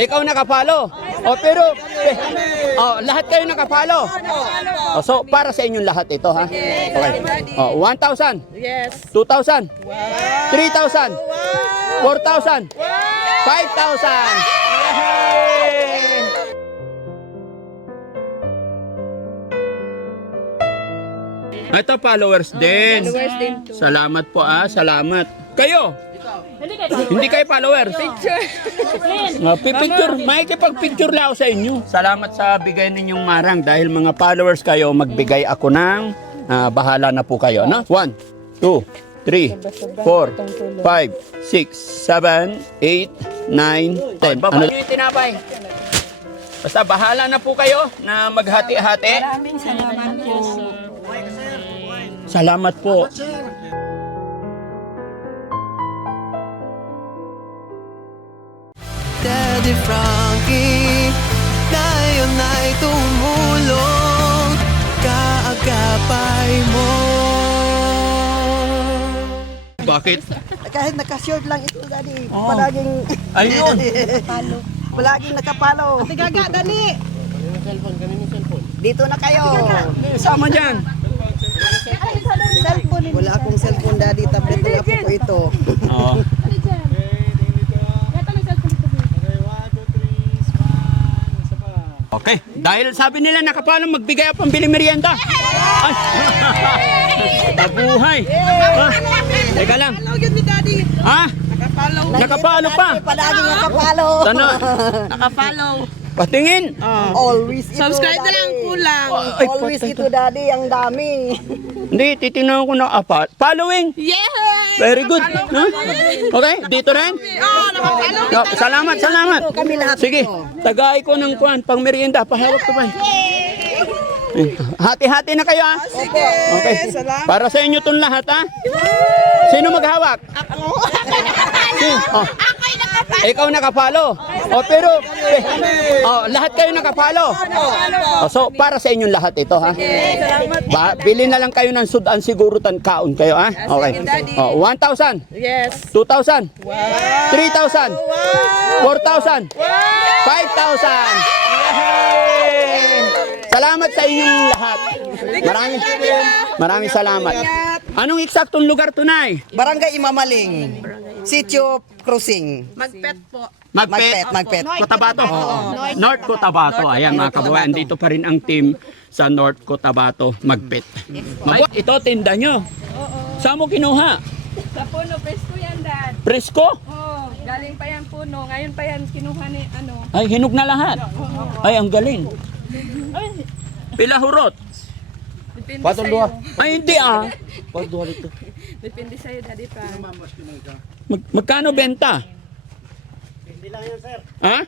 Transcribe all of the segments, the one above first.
Ikaw nakapalo. O pero, lahat kayo nakapalo. O, so, para sa inyong lahat ito, ha? Okay. O, 1,000. Yes. 2,000. 3,000. 4,000. 5,000. Ito, followers din. Followers din to. Salamat po, salamat. Kayo? Hindi kayo followers? Picture. Picture, makikipag-picture lang ako sa inyo. Salamat sa bigay ninyong marang dahil mga followers kayo, magbigay ako ng bahala na po kayo, no? 1, 2, 3, 4, 5, 6, 7, 8, 9, 10. Ano yung tinapay? Basta bahala na po kayo na maghati-hati. Maraming salamat po. Salamat po. Daddy Frankie, ngayon ay tumulong, kaagapay mo. Bakit? Kahit naka-short lang ito, Daddy. Palaging, Ayun. palaging nakapalo. Gaga, dali. Dito na kayo. Sama dyan. Wala akong cellphone, Daddy. Tablet na po ko ito. Oo. Okay, dahil sabi nila nakapalo, magbigay ako pambili merienda. Ay. Tabuhay. Teka lang. Yun ni Daddy. Ha? Nakapalo pa. Palaging nakapalo. Sana. Naka-follow. Patingin. Always ito, Subscribe na Daddy. lang kulang. Ay, Always patay ito, Daddy. Ang dami. Hindi, titingnan ko na apat. Following. Yeah! Very good. Huh? Okay, dito rin. Oh, naka-follow. No, salamat, salamat. Kami lahat Sige, ito. tagay ko ng kuwan, pang merienda. Pahawak ko pa. Hati-hati na kayo, ha? Okay. Para sa inyo itong lahat, ha? Sino maghawak? Ako. Oh. Ikaw nakapalo. O pero, lahat kayo nakapalo. O, so, para sa inyong lahat ito, ha? Bili na lang kayo ng sudan siguro tan kaon kayo, ha? Okay. O, 1,000. Yes. 2,000. 3,000. 4,000. 5,000. Salamat sa inyong lahat. Maraming salamat. Anong eksaktong lugar tunay? Barangay Imamaling. Sitio Crossing. Magpet po. Magpet. Cotabato. North Cotabato. Ayan mga kababayan, dito pa rin ang team sa North Cotabato, Magpet. Ito tinda nyo. Saan mo kinuha? Sa puno, presko yan, Dad. Presko? Oh, galing pa yan puno. Ngayon pa yan kinuha ni ano. Ay, hinog na lahat. Ay, ang galing. Pila hurot? Depende sa'yo. Ay, hindi ah. Depende sa'yo, Daddy pa. Magkano benta? Ha?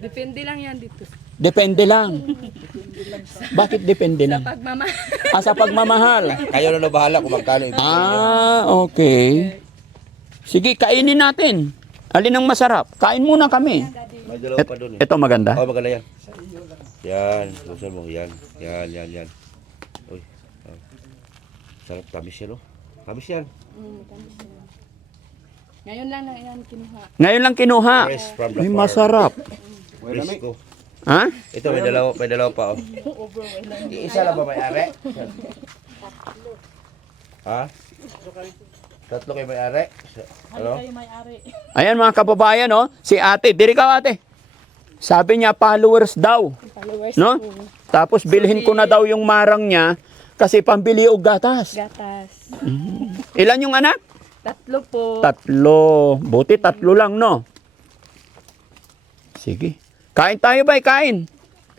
Depende lang yan dito. Depende lang. Bakit depende lang? Pagmamahal. Sa pagmamahal. Kayo na bahala kung magkano. Okay. Sige, kainin natin. Alin ang masarap? Kain muna kami. May dalawa pa doon eh. Ito maganda. Oh, maganda yan. Yan, susunod mo. Yan. Uy. Sarap, tamis yan, oh. Tamis yan. Ngayon lang yan kinuha. Ngayon lang kinuha. Fresh from the Ay, farm. masarap. Presko. Ha? Ito, may dalawa pa, oh. Isa lang ba may-ari? Ha? Tatlo kayo may-ari? Ano? Ayan mga kababayan, oh. Si ate. Diri ka, ate. Sabi niya, followers daw. Followers No? po. Tapos bilhin ko na daw yung marang niya kasi pambili og gatas. Gatas. Ilan yung anak? 3 po. 3. Buti 3 lang, no? Sige. Kain tayo ba? Kain.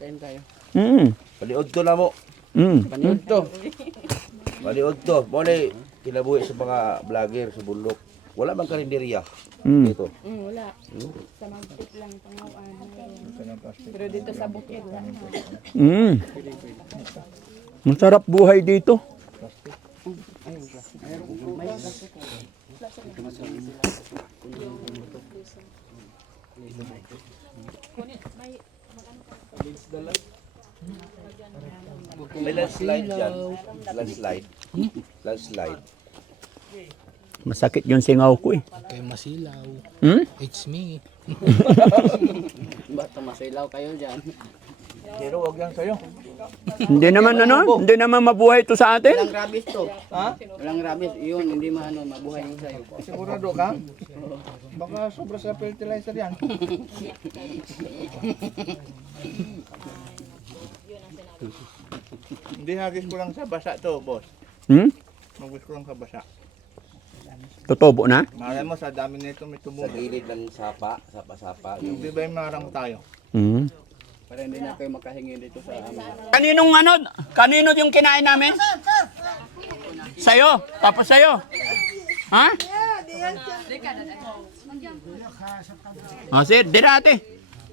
Kain tayo. Mm. to na mo. Mm. Paliod to. Muna kinabuhi sa mga vlogger sa bundok. Wala bang karinderya Mm. dito? Wala. Sa Magpit lang, Pangawan. Pero dito sa bukid lang. Mm. Masarap buhay dito. May landslide dyan. Landslide. Masakit yung singaw ko eh. Kay masilaw. Hmm? It's me. Basta masilaw kayo dyan. Pero wag yan sa'yo. Hindi naman hindi naman mabuhay to sa atin. Walang rabies to. Ha? Walang rabies. Yun, hindi mabuhay yung sa'yo. Sigurado ka? Baka sobra sa fertilizer yan. Hindi hagis ko lang sa basa to, boss. Hmm? Magwis ko lang sa basa. Tutubo na? Malay mo, sa dami nito may tubo. Sa gilid ng sapa. Di ba yung marang tayo? Hmm. Para hindi na kayo makahingi dito sa amin. Kanino yung kinain namin? Sa'yo. Tapos sa'yo. Ha? Sir, dira ate.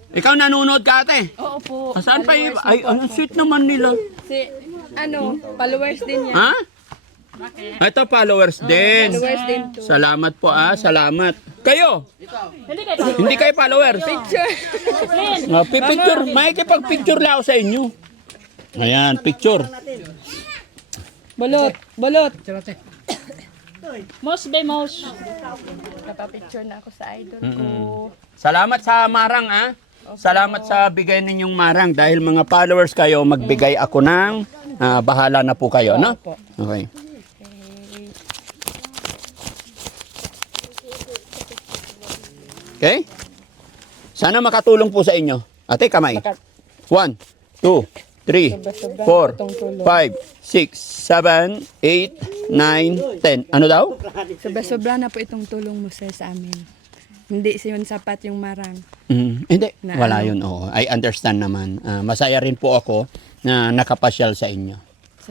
Ikaw nanonood ka ate. Oo po. Saan pa yung... Ay, ang sweet naman nila. Si, followers din yan. Ha? Ito, followers din. Followers din to. Salamat po salamat. Kayo? Hindi kayo followers? Picture. Picture. Makikipag-picture lang ako sa inyo. Ayan, picture. Balot. Balot. Most by most. Napapicture na ako sa idol ko. Salamat sa marang Salamat sa bigay ninyong marang dahil mga followers kayo, magbigay ako ng bahala na po kayo, no? Okay. Okay? Sana makatulong po sa inyo. Ate, kamay. 1, 2, 3, 4, 5, 6, 7, 8, 9, 10. Ano daw? Sobra-sobra na po itong tulong mo sir sa amin. Hindi yun sapat yung marang. Hindi, Na wala ano? yun. Oo. I understand naman. Masaya rin po ako na nakapasyal sa inyo.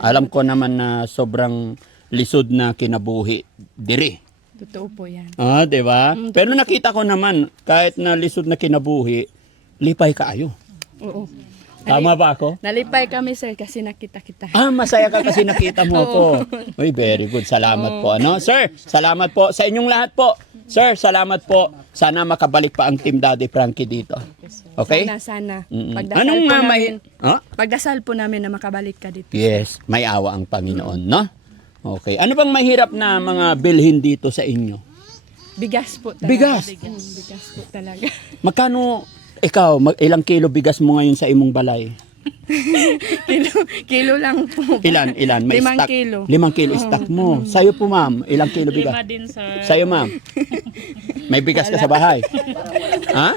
Alam ko naman na sobrang lisod na kinabuhi diri. Totoo po yan. Di ba? Pero nakita ko naman, kahit na lisod na kinabuhi, lipay ka ayo. Oo. Tama ba ako? Nalipay kami sir kasi nakita kita. Masaya ka kasi nakita mo ako. Uy, very good. Salamat po. Ano? Sir, salamat po sa inyong lahat po. Sir, salamat po. Sana makabalik pa ang Team Daddy Frankie dito. Okay? Sana. Mm-mm. Pagdasal Anong po may... namin. Huh? Pagdasal po namin na makabalik ka dito. Yes, may awa ang Panginoon, no? Okay. Ano bang mahirap na mga bilhin dito sa inyo? Bigas po talaga. Bigas? Bigas po talaga. Magkano, ilang kilo bigas mo ngayon sa imong balay? kilo lang po. Ilan? May 5 stock? kilo. 5 kilo stock mo. Sa'yo po, ma'am, ilang kilo bigas? 5 din sir. Sa'yo, ma'am. May bigas ka sa bahay? Ha?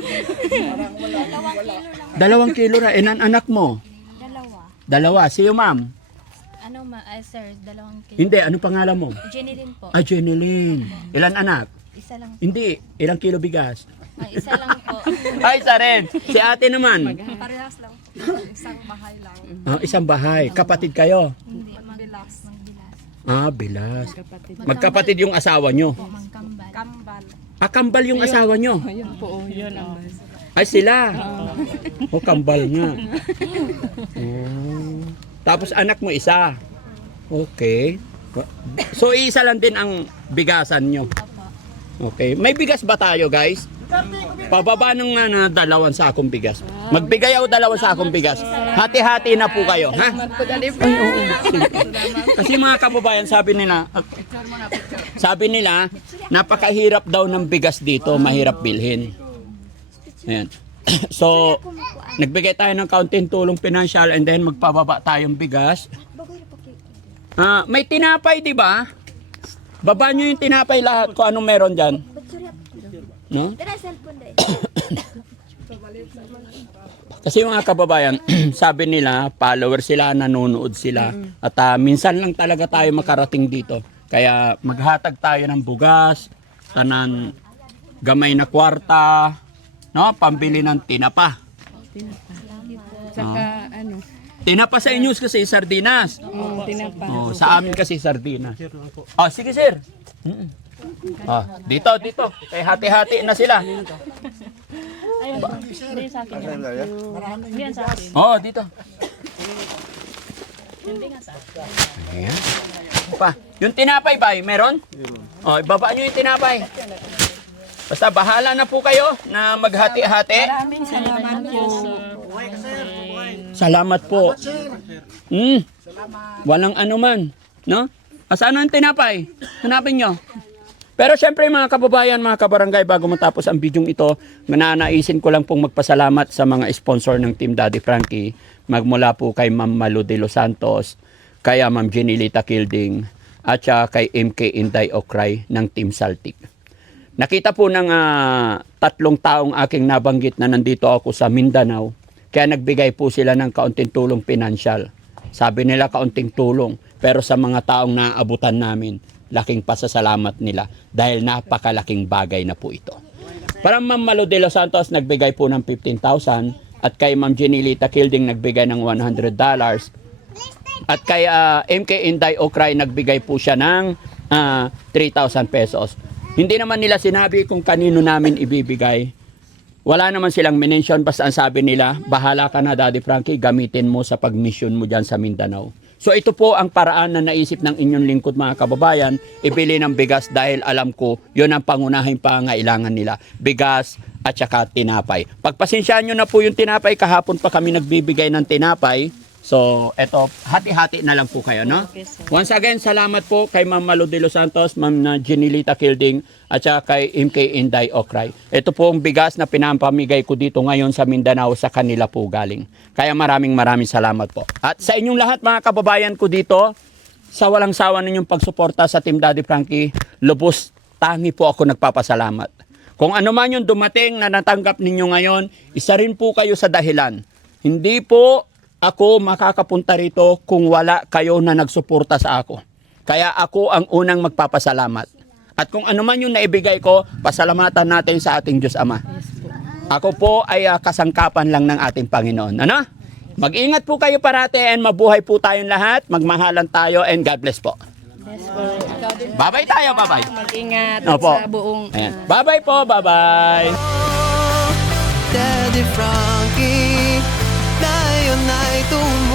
2 kilo na. Ilan anak mo? 2. Sa'yo, ma'am? Sir, 2 kilo. Hindi, ano pangalan mo? Jenny din po. Jeneline. Ilan anak? Isa lang. Hindi, ilang kilo bigas? Isa lang po. Ay, isa rin. Si ate naman? Parehas lang. Isang bahay lang. Isang bahay. Kapatid kayo? Hindi, magbilas. Bilas. Magkapatid yung asawa nyo? Mangkambal. Kambal. Kambal yung asawa nyo? Ayun po. Yun ang Ay, sila. Kambal nga. Tapos anak mo isa. Okay. So, isa lang din ang bigasan nyo. Okay. May bigas ba tayo, guys? Pababa ng 2 sakong bigas. Magbigay ako 2 sakong bigas. Hati-hati na po kayo, ha? Ay, oo. Kasi mga kababayan, sabi nila, napakahirap daw ng bigas dito, mahirap bilhin. Ayan. So, nagbigay tayo ng kaunting tulong pinansyal and then magpababa tayong bigas. May tinapay, di ba? Baba nyo yung tinapay lahat kung anong meron dyan. No? Kasi mga kababayan, sabi nila, follower sila, nanonood sila. At minsan lang talaga tayo makarating dito. Kaya maghatag tayo ng bugas, tanan gamay na kwarta, no? Pambili ng tinapa. Saka Tinapa sa inyo kasi sardinas. tinapa. Sa amin kasi sardinas. Sige sir. Dito. Kaya hati-hati na sila. Hindi sa akin. Hindi yan sa akin. Dito. Hindi nga sa akin. Ayan. Yung tinapay ba, meron? Ibaba nyo yung tinapay. Basta bahala na po kayo na maghati-hati. Maraming salamat po. Salamat po. Walang anuman. No? Saan ang tinapay? Hanapin nyo. Pero syempre mga kababayan, mga kabarangay, bago matapos ang bidyong ito, nanaisin ko lang pong magpasalamat sa mga sponsor ng Team Daddy Frankie. Magmula po kay Ma'am Malu de los Santos, kay Ma'am Jenilita Kilding, at saka kay MK Inday Okray ng Team Saltik. Nakita po ng 3 taong aking nabanggit na nandito ako sa Mindanao, kaya nagbigay po sila ng kaunting tulong pinansyal. Sabi nila kaunting tulong, pero sa mga taong naaabutan namin, laking pasasalamat nila dahil napakalaking bagay na po ito. Para Ma'am Malu de los Santos nagbigay po ng 15,000 at kay Ma'am Jenilita Kilding nagbigay ng $100 at kay MK Inday Okray nagbigay po siya ng 3,000 pesos. Hindi naman nila sinabi kung kanino namin ibibigay. Wala naman silang minention, basta ang sabi nila, bahala ka na Daddy Frankie, gamitin mo sa pag-mission mo dyan sa Mindanao. So ito po ang paraan na naisip ng inyong lingkod mga kababayan, ibili ng bigas dahil alam ko yun ang pangunahing pangailangan nila, bigas at saka tinapay. Pagpasensyaan nyo na po yung tinapay, kahapon pa kami nagbibigay ng tinapay. So eto, hati-hati na lang po kayo, no? Once again, salamat po kay Ma'am Malu de los Santos, Ma'am Jenilita Kilding at saka kay MK Inday Okray. Ito po ang bigas na pinampamigay ko dito ngayon sa Mindanao, sa kanila po galing. Kaya maraming salamat po. At sa inyong lahat mga kababayan ko dito, sa walang sawa ninyong pagsuporta sa Team Daddy Frankie, lubos tangi po ako nagpapasalamat. Kung ano man yung dumating na natanggap ninyo ngayon, isa rin po kayo sa dahilan. Hindi po ako makakapunta rito kung wala kayo na nagsuporta sa ako. Kaya ako ang unang magpapasalamat. At kung ano man yung naibigay ko, pasalamatan natin sa ating Diyos Ama. Ako po ay kasangkapan lang ng ating Panginoon. Ano? Mag-ingat po kayo parate and mabuhay po tayong lahat. Magmahalan tayo and God bless po. Bye-bye tayo, bye-bye. Mag-ingat Opo. sa buong... Ayan. Bye-bye po, bye-bye. Daddy Frankie, ngayon ay tumulong